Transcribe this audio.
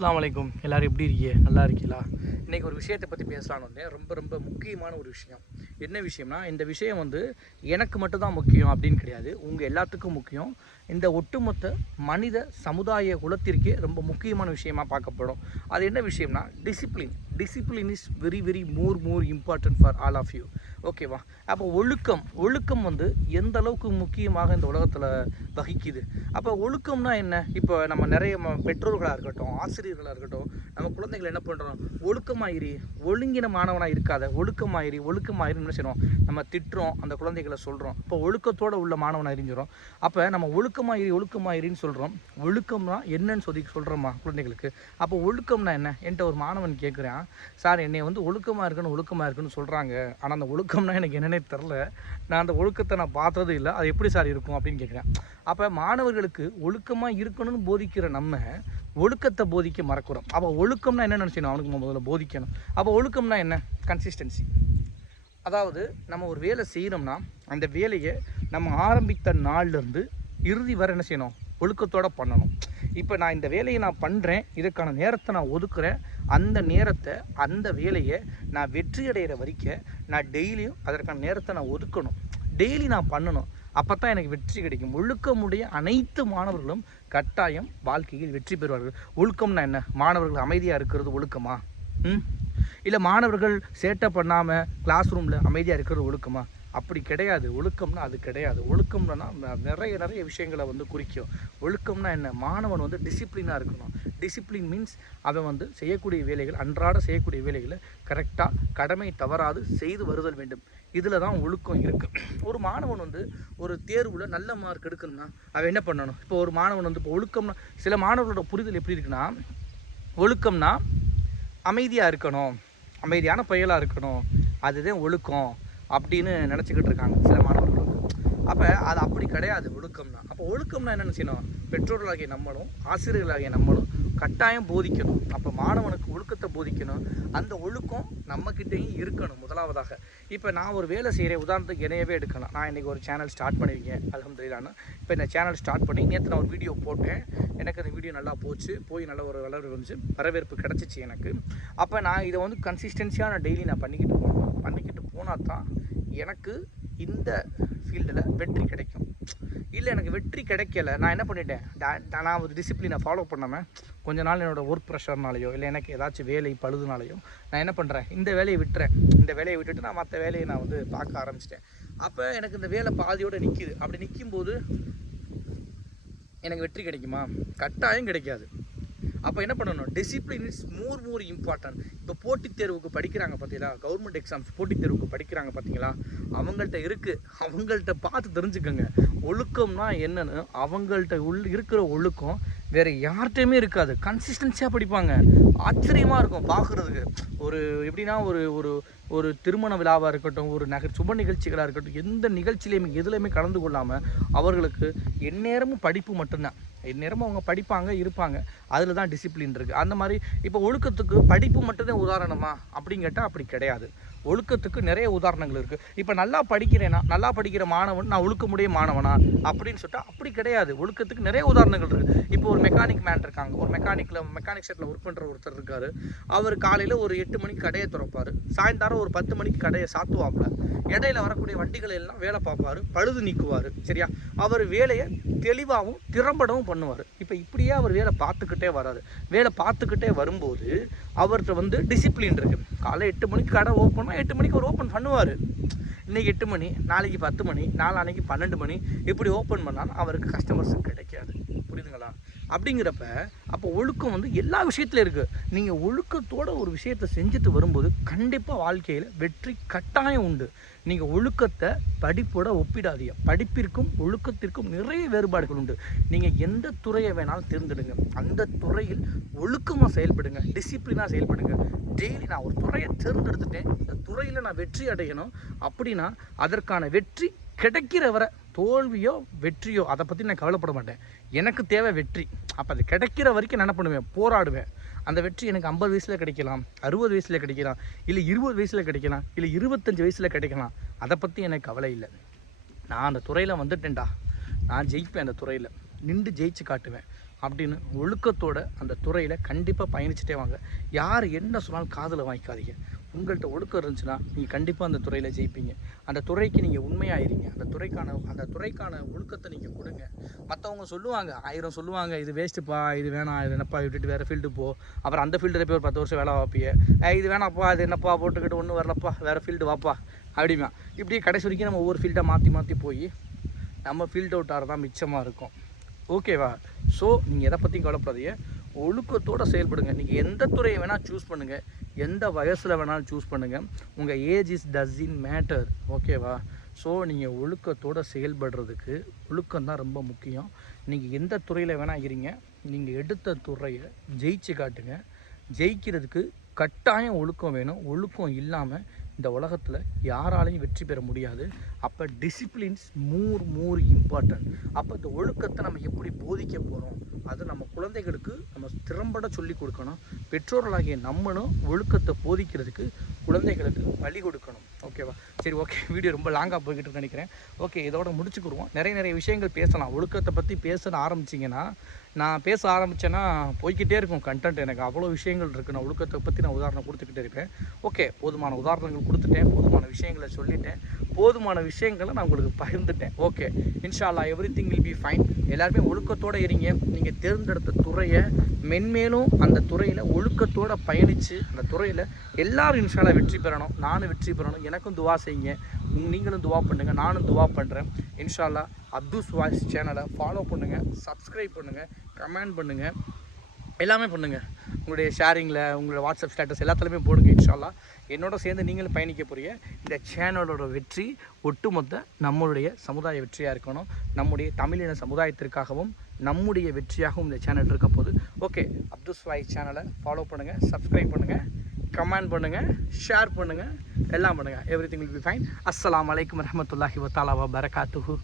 அஸ்ஸலாமு அலைக்கும். எல்லோரும் எப்படி இருக்கீங்க? நல்லா இருக்கீங்களா? இன்றைக்கி ஒரு விஷயத்தை பற்றி பேசலான்னு வந்தேன். ரொம்ப ரொம்ப முக்கியமான ஒரு விஷயம். என்ன விஷயம்னா, இந்த விஷயம் வந்து எனக்கு மட்டும்தான் முக்கியம் அப்படின்னு கிடையாது, உங்கள் எல்லாத்துக்கும் முக்கியம். இந்த ஒட்டுமொத்த மனித சமுதாய குலத்திற்கே ரொம்ப முக்கியமான விஷயமாக பார்க்கப்படும். அது என்ன விஷயம்னா, discipline. Discipline is very very more important for all of you. ஓகேவா? அப்போ ஒழுக்கம் வந்து எந்த அளவுக்கு முக்கியமாக இந்த உலகத்தில் வகிக்குது. அப்போ ஒழுக்கம்னா என்ன? இப்போ நம்ம நிறைய பெற்றோர்களாக இருக்கட்டும், ஆசிரியர்களாக இருக்கட்டும், நம்ம குழந்தைகள் என்ன பண்ணுறோம்? ஒழுக்கமாயிரி, ஒழுங்கின மாணவனாக இருக்காத, ஒழுக்கமாயிரின்னு என்ன செய்கிறோம்? நம்ம திட்டுறோம், அந்த குழந்தைகளை சொல்கிறோம். இப்போ ஒழுக்கத்தோடு உள்ள மாணவனாக அறிஞ்சிடும். அப்போ நம்ம ஒழுக்கமாயிரின்னு சொல்கிறோம். ஒழுக்கம்னா என்னன்னு சொல்கிறோமா குழந்தைகளுக்கு? அப்போ ஒழுக்கம்னா என்ன? என்கிட்ட ஒரு மாணவன் கேட்குறான், சார் என்னை வந்து ஒழுக்கமாக இருக்குன்னு சொல்கிறாங்க, ஆனால் அந்த ஒழுக்கம்னா எனக்கு என்னன்னே தெரில, நான் அந்த ஒழுக்கத்தை நான் பார்த்ததும் இல்லை, அது எப்படி சார் இருக்கும் அப்படின்னு கேட்குறேன். அப்போ மாணவர்களுக்கு ஒழுக்கமாக இருக்கணும்னு போதிக்கிற நம்ம ஒழுக்கத்தை போதிக்க மறக்கிறோம். அப்போ ஒழுக்கம்னா என்ன நினச்சிக்கணும்? அவனுக்கு முதல்ல போதிக்கணும். அப்போ ஒழுக்கம்னா என்ன? கன்சிஸ்டன்சி. அதாவது நம்ம ஒரு வேலை செய்கிறோம்னா அந்த வேலையை நம்ம ஆரம்பித்த நாள்லேருந்து இறுதி வரை என்ன செய்யணும்? ஒழுக்கத்தோடு பண்ணணும். இப்போ நான் இந்த வேலையை நான் பண்ணுறேன், இதுக்கான நேரத்தை நான் ஒதுக்குறேன், அந்த நேரத்தை அந்த வேலையை நான் வெற்றி அடைகிற வரைக்கும் நான் டெய்லியும் அதற்கான நேரத்தை நான் ஒதுக்கணும், டெய்லி நான் பண்ணணும். அப்போ தான் எனக்கு வெற்றி கிடைக்கும். ஒழுக்கமுடைய அனைத்து மாணவர்களும் கட்டாயம் வாழ்க்கையில் வெற்றி பெறுவார்கள். ஒழுக்கம்னா என்ன? மாணவர்கள் அமைதியாக இருக்கிறது ஒழுக்கமா? இல்லை மாணவர்கள் சேட்டை பண்ணாமல் கிளாஸ் ரூமில் அமைதியாக இருக்கிறது ஒழுக்கமா? அப்படி கிடையாது. ஒழுக்கம்னா அது கிடையாது. ஒழுக்கம்னா நிறைய விஷயங்களை வந்து குறிக்கும். ஒழுக்கம்னா என்ன? மாணவன் வந்து டிசிப்ளினாக இருக்கணும். டிசிப்ளின் மீன்ஸ் அவன் வந்து செய்யக்கூடிய வேலைகள், அன்றாட செய்யக்கூடிய வேலைகளை கரெக்டாக கடமை தவறாது செய்து வருதல் வேண்டும். இதில் தான் ஒழுக்கம் இருக்குது. ஒரு மாணவன் வந்து ஒரு தேர்வில் நல்ல மார்க் எடுக்கணும்னா அவன் என்ன பண்ணணும்? இப்போ ஒரு மாணவன் வந்து இப்போ ஒழுக்கம்னா, சில மாணவர்களோட புரிதல் எப்படி இருக்குன்னா, ஒழுக்கம்னா அமைதியாக இருக்கணும், அமைதியான பயலாக இருக்கணும், அதுதான் ஒழுக்கம் அப்படின்னு நினச்சிக்கிட்டு இருக்காங்க சில மாணவர்கள். அப்போ அது அப்படி கிடையாது ஒழுக்கம்னா. அப்போ ஒழுக்கம்னா என்னென்னு செய்யணும்? பெற்றோர்களாகிய நம்மளும் ஆசிரியர்களாகிய நம்மளும் கட்டாயம் போதிக்கணும். அப்போ மாணவனுக்கு ஒழுக்கத்தை போதிக்கணும். அந்த ஒழுக்கம் நம்மக்கிட்டேயும் இருக்கணும் முதலாவதாக. இப்போ நான் ஒரு வேலை செய்கிறேன், உதாரணத்துக்கு என்னையவே எடுக்கலாம். நான் இன்றைக்கி ஒரு சேனல் ஸ்டார்ட் பண்ணியிருக்கேன் அல்ஹம்துலில்லாஹ்னு. இப்போ இந்த சேனல் ஸ்டார்ட் பண்ணி நேற்று நான் ஒரு வீடியோ போட்டேன். எனக்கு அந்த வீடியோ நல்லா போய் நல்ல ஒரு வளர்வு வந்துச்சு, வரவேற்பு கிடச்சிச்சு எனக்கு. அப்போ நான் இதை வந்து கன்சிஸ்டன்சியாக நான் டெய்லி நான் பண்ணிக்கிட்டு போனால் தான் எனக்கு இந்த ஃபீல்டில் வெற்றி கிடைக்கும். இல்லை எனக்கு வெற்றி கிடைக்கல, நான் என்ன பண்ணிட்டேன், நான் ஒரு டிசிப்ளினை ஃபாலோ பண்ணாமல் கொஞ்ச நாள் என்னோடய ஒர்க் ப்ரெஷர்னாலையோ இல்லை எனக்கு ஏதாச்சும் வேலை பழுதுனாலையோ நான் என்ன பண்ணுறேன், இந்த வேலையை விட்டுட்டு நான் மற்ற வேலையை நான் வந்து பார்க்க ஆரம்பிச்சிட்டேன். அப்போ எனக்கு இந்த வேலை பாதியோடு நிற்கிது. அப்படி நிற்கும்போது எனக்கு வெற்றி கிடைக்குமா? கட்டாயம் கிடைக்காது. அப்போ என்ன பண்ணணும்? Discipline is more important. இப்போ போட்டித் தேர்வுக்கு படிக்கிறாங்க பார்த்தீங்களா, கவர்மெண்ட் எக்ஸாம்ஸ் போட்டித் தேர்வுக்கு படிக்கிறாங்க பார்த்தீங்களா, அவங்கள்ட்ட இருக்குது, அவங்கள்ட்ட பார்த்து தெரிஞ்சுக்கோங்க ஒழுக்கம்னா என்னன்னு. அவங்கள்ட்ட இருக்கிற ஒழுக்கம் வேறு யார்கிட்டையுமே இருக்காது. கன்சிஸ்டன்சியாக படிப்பாங்க, ஆச்சரியமாக இருக்கும் பார்க்குறதுக்கு. ஒரு எப்படின்னா ஒரு திருமண விழாவாக இருக்கட்டும், ஒரு சுப நிகழ்ச்சிகளாக இருக்கட்டும், எந்த நிகழ்ச்சியிலையுமே எதுலையுமே கலந்து கொள்ளாமல் அவர்களுக்கு எந்நேரமும் படிப்பு மட்டும்தான். எந்நேரமும் அவங்க படிப்பாங்க இருப்பாங்க. அதில் தான் டிசிப்ளின் இருக்குது. அந்த மாதிரி இப்போ ஒழுக்கத்துக்கு படிப்பு மட்டும்தான் உதாரணமா அப்படின்னு கேட்டால் அப்படி கிடையாது. ஒழுக்கத்துக்கு நிறைய உதாரணங்கள் இருக்குது. இப்போ நல்லா படிக்கிற மாணவன் நான் ஒழுக்கமுடைய மாணவனா அப்படின்னு சொல்லிட்டு அப்படி கிடையாது. ஒழுக்கத்துக்கு நிறைய உதாரணங்கள் இருக்குது. இப்போ ஒரு மெக்கானிக் மேன் இருக்காங்க, ஒரு மெக்கானிக் ஷெட்டில் ஒர்க் பண்ணுற ஒருத்தர் இருக்கார். அவர் காலையில் ஒரு 8 மணிக்கு கடையை திறப்பார், சாயந்தரம் ஒரு 10 மணிக்கு கடையை சாத்துவாப்புல. இடையில வரக்கூடிய வண்டிகளை எல்லாம் வேலை பார்ப்பார், பழுது நீக்குவார். சரியா? அவர் வேலையை தெளிவாகவும் திறம்படவும் பண்ணுவார். இப்போ இப்படியே அவர் வேலை பார்த்துக்கிட்டே வரும்போது அவர்கிட்ட வந்து டிசிப்ளின் இருக்குது. காலை 8 மணிக்கு கடை ஓப்பன் 8 மணிக்கு அவர் ஓப்பன் பண்ணுவார். இன்றைக்கி 8 மணி, நாளைக்கு 10 மணி, நாளான்னைக்கு 12 மணி, இப்படி ஓப்பன் பண்ணாலும் அவருக்கு கஸ்டமர்ஸுக்கு கிடைக்காது. புரியுதுங்களா? அப்படிங்கிறப்ப அப்போ ஒழுக்கம் வந்து எல்லா விஷயத்துலையும் இருக்குது. நீங்கள் ஒழுக்கத்தோட ஒரு விஷயத்தை செஞ்சுட்டு வரும்போது கண்டிப்பாக வாழ்க்கையில் வெற்றி கட்டாயம் உண்டு. நீங்கள் ஒழுக்கத்தை படிப்போட ஒப்பிடாதீங்க. படிப்பிற்கும் ஒழுக்கத்திற்கும் நிறைய வேறுபாடுகள் உண்டு. நீங்கள் எந்த துறையை வேணாலும் தேர்ந்தெடுங்க, அந்த துறையில் ஒழுக்கமாக செயல்படுங்க, டிசிப்ளினாக செயல்படுங்க. டெய்லி நான் ஒரு துறையை தேர்ந்தெடுத்துட்டேன், இந்த துறையில் நான் வெற்றி அடையணும் அப்படின்னா அதற்கான வெற்றி கிடைக்கிற வரை தோல்வியோ வெற்றியோ அதை பற்றி நான் கவலைப்பட மாட்டேன். எனக்கு தேவை வெற்றி. அப்போ அது கிடைக்கிற வரைக்கும் நான் என்ன பண்ணுவேன்? போராடுவேன். அந்த வெற்றி எனக்கு 50 வயசில் கிடைக்கலாம், 60 வயசில் கிடைக்கலாம், இல்லை 20 வயசில் கிடைக்கலாம், இல்லை 25 வயசில் கிடைக்கலாம். அதை பற்றி எனக்கு கவலை இல்லை. நான் அந்த துறையில் வந்துட்டேன்டா, நான் ஜெயிப்பேன். அந்த துறையில் நின்று ஜெயிச்சு காட்டுவேன். அப்படின்னு ஒழுக்கத்தோட அந்த துறையில் கண்டிப்பாக பயணிச்சுட்டே வாங்க. யார் என்ன சொன்னாலும் காதில் வாங்கிக்காதீங்க. உங்கள்கிட்ட ஒழுக்கம் இருந்துச்சுன்னா நீங்கள் கண்டிப்பாக அந்த துறையில் ஜெயிப்பீங்க. அந்த துறைக்கு நீங்கள் உண்மையாயிருங்க. அந்த துறைக்கான ஒழுக்கத்தை நீங்கள் கொடுங்க. மற்றவங்க சொல்லுவாங்க, 1000 சொல்லுவாங்க, இது வேஸ்ட்டுப்பா, இது வேணாம், இது என்னப்பா, விட்டுட்டு வேறு ஃபீல்டு போ, அப்புறம் அந்த ஃபீல்டில் போய் ஒரு 10 வருஷம் வேலை பார்ப்பீங்க, இது வேணாப்பா, அது என்னப்பா போட்டுக்கிட்டு ஒன்றும் வரலப்பா, வேறு ஃபீல்டு வாப்பா அப்படிமா. இப்படியே கடைசி வரைக்கும் நம்ம ஒவ்வொரு ஃபீல்டை மாற்றி போய் நம்ம ஃபீல்ட் அவுட் ஆகிறது தான் மிச்சமாக இருக்கும். ஓகேவா? ஸோ நீங்கள் எதை பற்றியும் கவலைப்படாதீங்க, ஒழுக்கத்தோடு செயல்படுங்க. நீங்கள் எந்த துறையை வேணால் சூஸ் பண்ணுங்கள், எந்த வயசில் வேணாலும் சூஸ் பண்ணுங்கள். உங்கள் ஏஜ் இஸ் டஸ்இன் மேட்டர். ஓகேவா? ஸோ நீங்கள் ஒழுக்கத்தோடு செயல்படுறதுக்கு ஒழுக்கம் தான் ரொம்ப முக்கியம். நீங்கள் எந்த துறையில் வேணால் இருங்க, நீங்கள் எடுத்த துறையை ஜெயிச்சு காட்டுங்க. ஜெயிக்கிறதுக்கு கட்டாயம் ஒழுக்கம் வேணும். ஒழுக்கம் இல்லாமல் இந்த உலகத்தில் யாராலையும் வெற்றி பெற முடியாது. அப்போ டிசிப்ளின்ஸ் மோர் இம்பார்ட்டன்ட். அப்போ இந்த ஒழுக்கத்தை நம்ம எப்படி போதிக்க போகிறோம், அது நம்ம குழந்தைகளுக்கு நம்ம திறம்பட சொல்லி கொடுக்கணும். பெற்றோர்களாகிய நம்மளும் ஒழுக்கத்தை போதிக்கிறதுக்கு குழந்தைகளுக்கு வழி கொடுக்கணும். ஓகேவா? சரி, ஓகே, வீடியோ ரொம்ப லாங்காக போய்கிட்டு நினைக்கிறேன். ஓகே, இதோட முடிச்சுக்கிடுவோம். நிறைய விஷயங்கள் பேசலாம். ஒழுக்கத்தை பற்றி பேச ஆரம்பிச்சிங்கன்னா, நான் பேச ஆரம்பித்தேன்னா போய்கிட்டே இருக்கும் கண்டென்ட். எனக்கு அவ்வளோ விஷயங்கள் இருக்குது. நான் ஒழுக்கத்தை பற்றி நான் உதாரணம் கொடுத்துக்கிட்டே இருப்பேன். ஓகே, போதுமான உதாரணங்கள் கொடுத்துட்டேன், போதுமான விஷயங்களை சொல்லிட்டேன், போதுமான விஷயங்களை நான் உங்களுக்கு பகிர்ந்துட்டேன். ஓகே, இன்ஷா அல்லாஹ் எவ்ரிதிங் வில் பி ஃபைன். எல்லாருமே ஒழுக்கத்தோடு இருங்க. நீங்கள் தேர்ந்தெடுத்த துறையை மென்மேலும் அந்த துறையில் ஒழுக்கத்தோடு பயணித்து அந்த துறையில் எல்லோரும் இன்ஷா அல்லாஹ் வெற்றி பெறணும். நானும் வெற்றி பெறணும். எனக்கும் துவா செய்யுங்க, நீங்களும் துவா பண்ணுங்கள், நானும் துவா பண்ணுறேன். இன்ஷா அல்லாஹ் அப்துஸ் வாய்ஸ் சேனலை ஃபாலோ பண்ணுங்கள், சப்ஸ்கிரைப் பண்ணுங்கள், கமெண்ட் பண்ணுங்கள், எல்லாமே பண்ணுங்கள். உங்களுடைய ஷேரிங்கில், உங்களுடைய வாட்ஸ்அப் ஸ்டேட்டஸ் எல்லாத்துலேயுமே போடுங்க. இன்ஷா அல்லாஹ் என்னோட சேர்ந்து நீங்களும் பயணிக்க போகிறீங்க. இந்த சேனலோட வெற்றி ஒட்டுமொத்த நம்மளுடைய சமுதாய வெற்றியாக இருக்கணும். நம்முடைய தமிழின சமுதாயத்திற்காகவும் நம்முடைய வெற்றியாகவும் இந்த சேனல் இருக்க போகுது. ஓகே, அப்துஸ் வாய்ஸ் சேனலை ஃபாலோ பண்ணுங்கள், சப்ஸ்கிரைப் பண்ணுங்கள், கமெண்ட் பண்ணுங்கள், ஷேர் பண்ணுங்கள், எல்லாம் பண்ணுங்கள். Everything will be fine. அஸ்ஸலாமு அலைக்கும் வரஹ்மத்துல்லாஹி வ தஆலா வ பரகாத்துஹு.